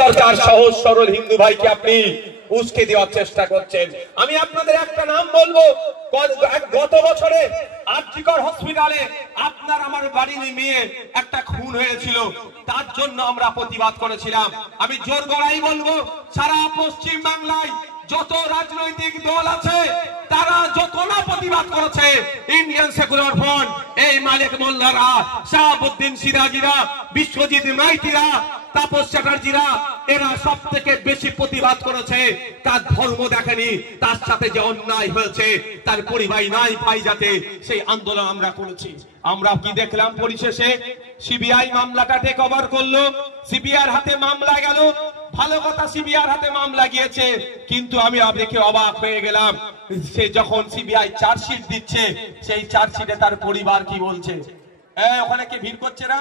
সরকার সহজ সরল হিন্দু ভাইকে আপনি উস্কে দেওয়ার চেষ্টা করছেন। আমি আপনাদের একটা নাম বলবো, গত বছরে আরজিকর হসপিটালে আপনার আমার বাড়ির মেয়ে একটা খুন হয়েছিল, তার জন্য আমরা প্রতিবাদ করেছিলাম। আমি জোর গলায় বলবো, সারা পশ্চিম বাংলায় যত রাজনৈতিক দল আছে তারা যত না প্রতিবাদ করেছে, ইন্ডিয়ান সেকুলার ফ্রন্ট, এই মালিক মোল্লারা, শাহাবুদ্দিন সিরাজিরা, বিশ্বজিৎ মাইতিরা, তাপস চ্যাটার্জিরা, এরা সব থেকে বেশি প্রতিবাদ করেছে। তার ধর্ম দেখেনি, তার সাথে যে অন্যায় হয়েছে তার পরিবার নাই পাই যাতে সেই আন্দোলন আমরা করেছি। আমরা কি দেখলাম পরিশেষে সিবিআই মামলাটা টেক ওভার করলো, সিবিআইর হাতে মামলা গেল। ভালো কথা, সিবিআইর হাতে মামলা গিয়েছে, কিন্তু আমি দেখে অবাক হয়ে গেলাম, সে যখন সিবিআই চার্জশিট দিচ্ছে সেই চার্জশিটে তার পরিবার কি বলছে, ওখানে কি ভিড় করছে না?